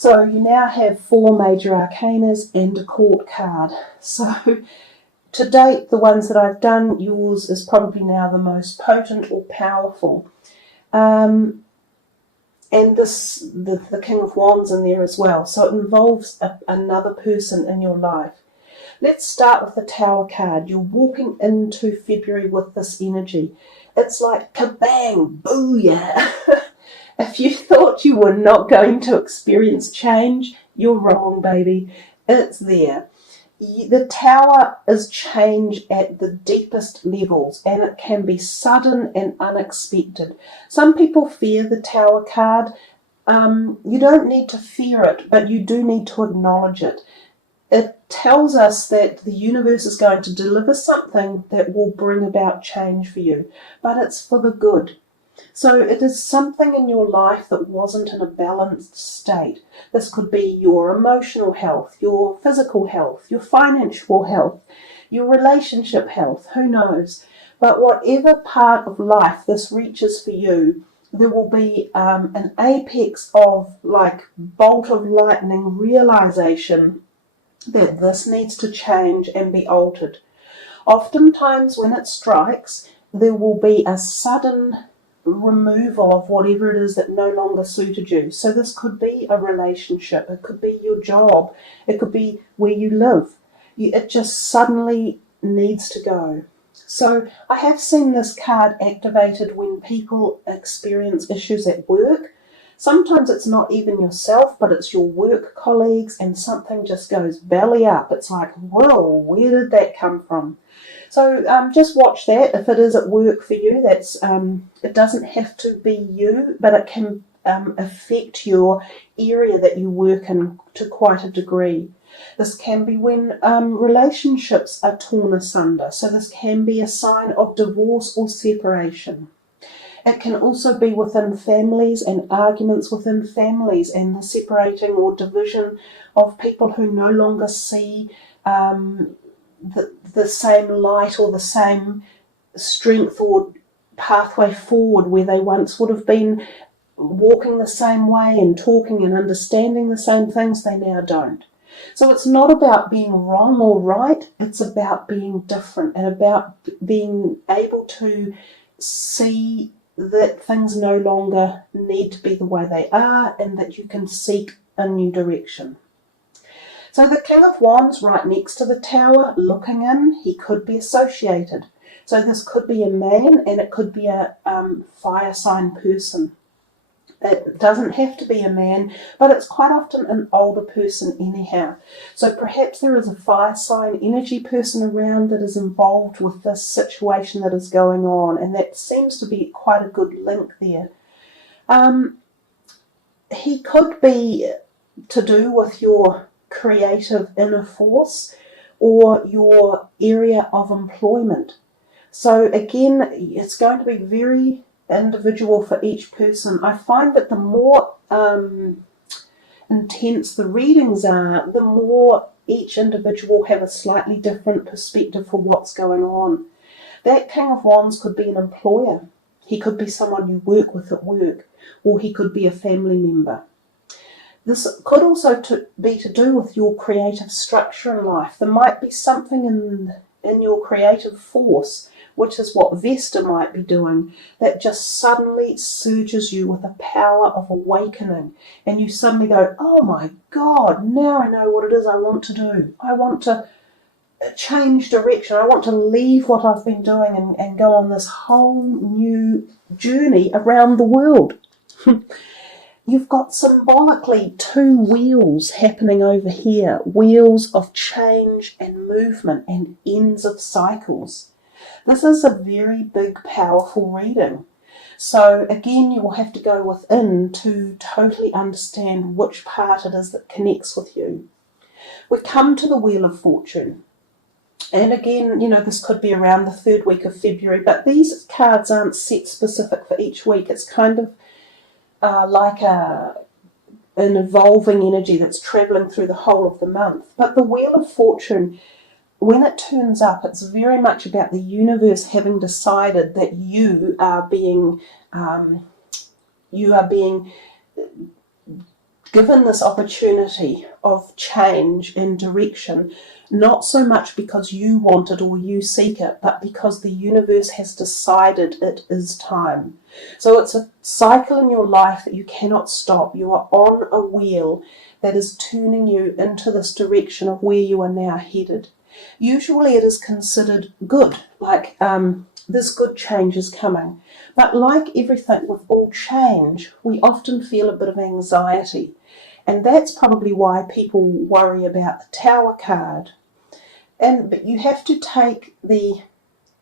So you now have 4 major arcanas and a court card. So to date, the ones that I've done, yours is probably now the most potent or powerful. And the King of Wands in there as well. So it involves another person in your life. Let's start with the Tower card. You're walking into February with this energy. It's like kabang, booyah. If you thought you were not going to experience change, you're wrong, baby. It's there. The Tower is change at the deepest levels, and it can be sudden and unexpected. Some people fear the Tower card. You don't need to fear it, but you do need to acknowledge it. It tells us that the universe is going to deliver something that will bring about change for you, but it's for the good. So it is something in your life that wasn't in a balanced state. This could be your emotional health, your physical health, your financial health, your relationship health, who knows. But whatever part of life this reaches for you, there will be an apex of like bolt of lightning realization that this needs to change and be altered. Oftentimes when it strikes, there will be a sudden removal of whatever it is that no longer suited you. So this could be a relationship, it could be your job, it could be where you live. It just suddenly needs to go. So I have seen this card activated when people experience issues at work. Sometimes it's not even yourself, but it's your work colleagues, and something just goes belly up. It's like, whoa, where did that come from? So just watch that. If it is at work for you, that's it doesn't have to be you, but it can affect your area that you work in to quite a degree. This can be when relationships are torn asunder. So this can be a sign of divorce or separation. It can also be within families and arguments within families and the separating or division of people who no longer see the same light or the same strength or pathway forward where they once would have been walking the same way and talking and understanding the same things, they now don't. So it's not about being wrong or right, it's about being different and about being able to see that things no longer need to be the way they are and that you can seek a new direction. So the King of Wands right next to the Tower, looking in, he could be associated. So this could be a man and it could be a fire sign person. It doesn't have to be a man, but it's quite often an older person anyhow. So perhaps there is a fire sign energy person around that is involved with this situation that is going on, and that seems to be quite a good link there. He could be to do with your creative inner force or your area of employment. So again, it's going to be very individual for each person. I find that the more intense the readings are, the more each individual have a slightly different perspective for what's going on. That King of Wands could be an employer. He could be someone you work with at work, or he could be a family member. This could also be to do with your creative structure in life. There might be something in your creative force, which is what Vesta might be doing, that just suddenly surges you with a power of awakening. And you suddenly go, oh my God, now I know what it is I want to do. I want to change direction. I want to leave what I've been doing and go on this whole new journey around the world. You've got symbolically 2 wheels happening over here, wheels of change and movement and ends of cycles. This is a very big, powerful reading. So again, you will have to go within to totally understand which part it is that connects with you. We come to the Wheel of Fortune. And again, this could be around the 3rd week of February, but these cards aren't set specific for each week. It's kind of like an evolving energy that's travelling through the whole of the month. But the Wheel of Fortune, when it turns up, it's very much about the universe having decided that you are being given this opportunity of change and direction, not so much because you want it or you seek it, but because the universe has decided it is time. So it's a cycle in your life that you cannot stop. You are on a wheel that is turning you into this direction of where you are now headed. Usually it is considered good, like this good change is coming. But like everything with all change, we often feel a bit of anxiety. And that's probably why people worry about the Tower card. But you have to take the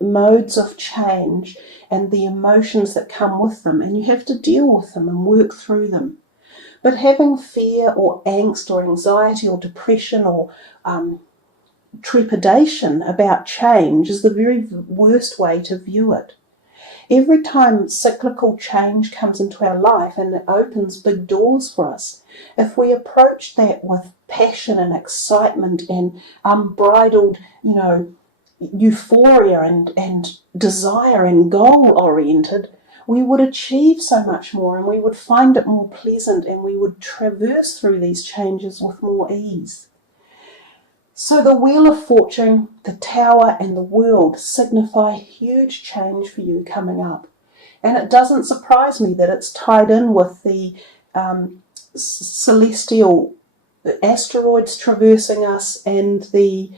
modes of change and the emotions that come with them, and you have to deal with them and work through them. But having fear or angst or anxiety or depression or trepidation about change is the very worst way to view it. Every time cyclical change comes into our life and it opens big doors for us, if we approach that with passion and excitement and unbridled, euphoria and desire and goal-oriented, we would achieve so much more and we would find it more pleasant and we would traverse through these changes with more ease. So the Wheel of Fortune, the Tower and the World signify huge change for you coming up. And it doesn't surprise me that it's tied in with the celestial asteroids traversing us and the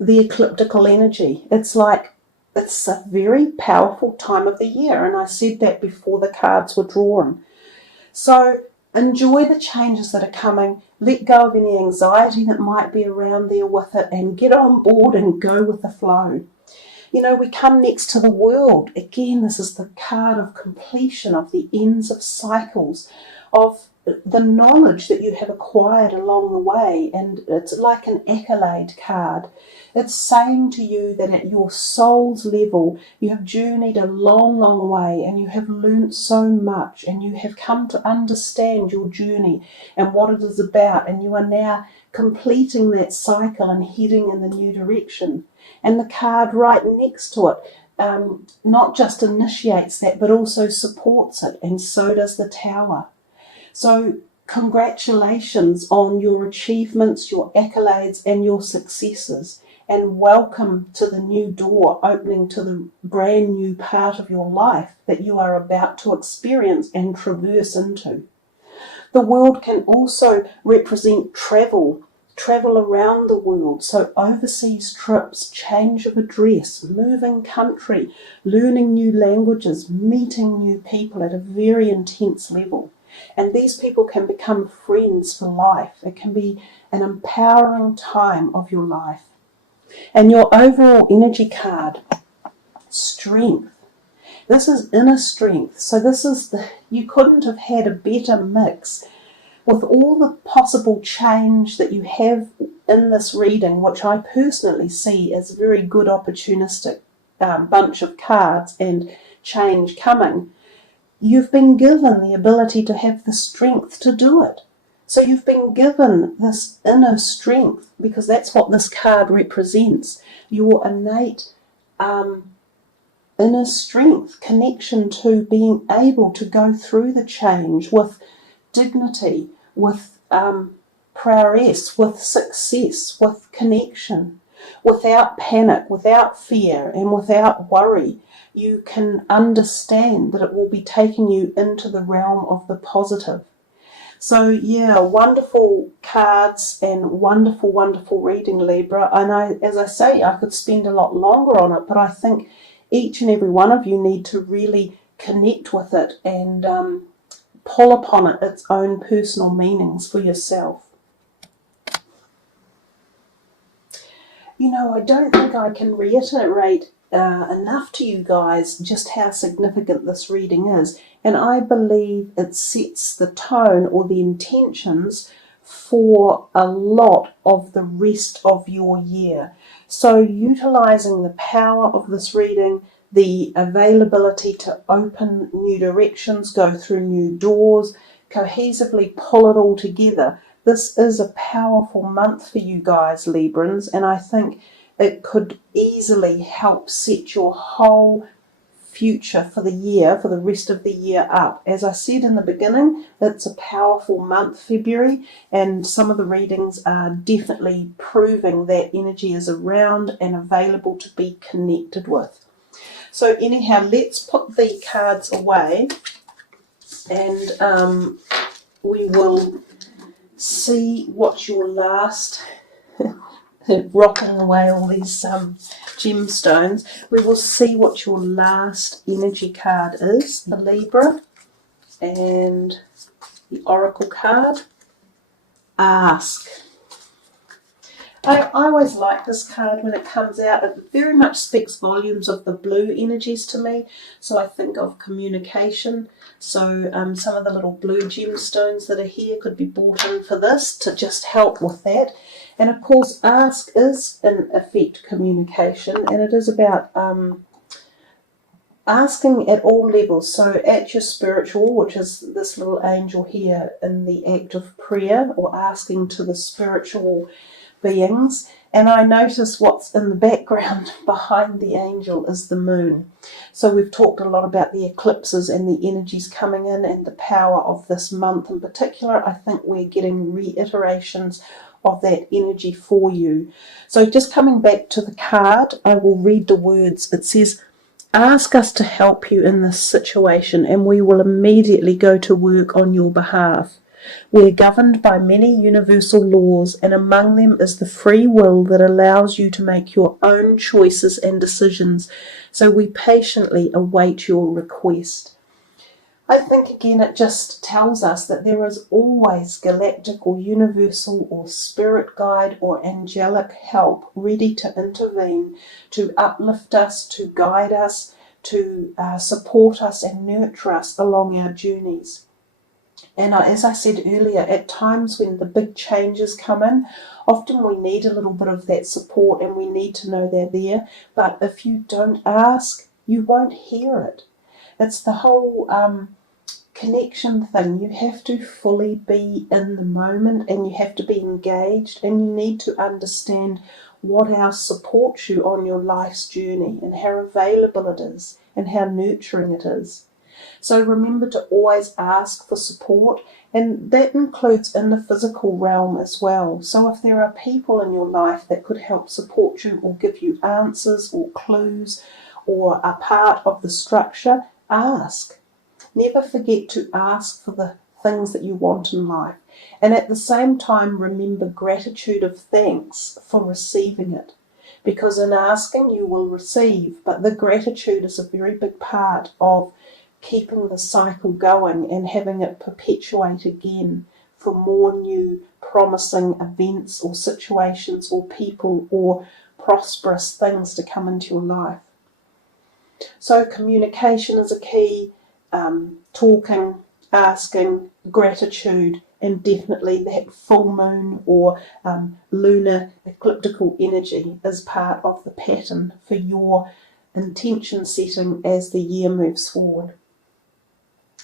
ecliptical energy. It's a very powerful time of the year, and I said that before the cards were drawn. So enjoy the changes that are coming, let go of any anxiety that might be around there with it, and get on board and go with the flow. We come next to the World. Again, this is the card of completion, of the ends of cycles, of the knowledge that you have acquired along the way, and it's like an accolade card. It's saying to you that at your soul's level, you have journeyed a long, long way and you have learnt so much and you have come to understand your journey and what it is about, and you are now completing that cycle and heading in the new direction. And the card right next to it not just initiates that but also supports it, and so does the Tower. So congratulations on your achievements, your accolades and your successes, and welcome to the new door opening to the brand new part of your life that you are about to experience and traverse into. The World can also represent travel around the world, so overseas trips, change of address, moving country, learning new languages, meeting new people at a very intense level. And these people can become friends for life. It can be an empowering time of your life. And your overall energy card, strength. This is inner strength. So you couldn't have had a better mix with all the possible change that you have in this reading, which I personally see as a very good opportunistic bunch of cards and change coming. You've been given the ability to have the strength to do it. So you've been given this inner strength, because that's what this card represents. Your innate inner strength, connection to being able to go through the change with dignity, with prowess, with success, with connection, without panic, without fear, and without worry. You can understand that it will be taking you into the realm of the positive. So yeah, wonderful cards and wonderful, wonderful reading, Libra. And as I say, I could spend a lot longer on it, but I think each and every one of you need to really connect with it and pull upon it its own personal meanings for yourself. I don't think I can reiterate enough to you guys just how significant this reading is, and I believe it sets the tone or the intentions for a lot of the rest of your year. So utilizing the power of this reading, the availability to open new directions, go through new doors, cohesively pull it all together. This is a powerful month for you guys, Librans, and I think it could easily help set your whole future for the year, for the rest of the year up. As I said in the beginning, it's a powerful month, February, and some of the readings are definitely proving that energy is around and available to be connected with. So anyhow, let's put the cards away, and we will see what your last rocking away all these gemstones. We will see what your last energy card is, the Libra, and the Oracle card. Ask. I always like this card when it comes out. It very much speaks volumes of the blue energies to me. So I think of communication. So some of the little blue gemstones that are here could be brought in for this to just help with that. And of course, ask is in effect communication, and it is about asking at all levels. So at your spiritual, which is this little angel here in the act of prayer, or asking to the spiritual beings. And I notice what's in the background behind the angel is the moon. So we've talked a lot about the eclipses and the energies coming in and the power of this month in particular. I think we're getting reiterations of that energy for you. So just coming back to the card, I will read the words. It says, ask us to help you in this situation and we will immediately go to work on your behalf. We're governed by many universal laws, and among them is the free will that allows you to make your own choices and decisions. So we patiently await your request. I think again it just tells us that there is always galactic or universal or spirit guide or angelic help ready to intervene, to uplift us, to guide us, to support us and nurture us along our journeys. And as I said earlier, at times when the big changes come in, often we need a little bit of that support and we need to know they're there. But if you don't ask, you won't hear it. It's the whole connection thing. You have to fully be in the moment and you have to be engaged, and you need to understand what else supports you on your life's journey and how available it is and how nurturing it is. So remember to always ask for support, and that includes in the physical realm as well. So if there are people in your life that could help support you or give you answers or clues or are part of the structure, ask. Never forget to ask for the things that you want in life. And at the same time, remember gratitude of thanks for receiving it. Because in asking, you will receive. But the gratitude is a very big part of keeping the cycle going and having it perpetuate again for more new promising events or situations or people or prosperous things to come into your life. So communication is a key, talking, asking, gratitude, and definitely that full moon or lunar ecliptical energy is part of the pattern for your intention setting as the year moves forward.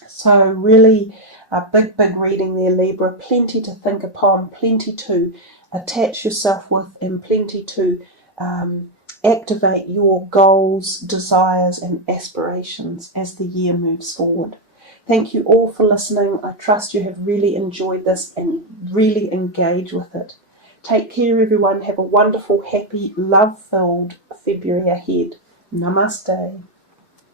So really a big reading there, Libra. Plenty to think upon, plenty to attach yourself with, and plenty to activate your goals, desires and aspirations as the year moves forward. Thank you all for listening. I trust you have really enjoyed this and really engaged with it. Take care, everyone. Have a wonderful, happy, love-filled February ahead. Namaste.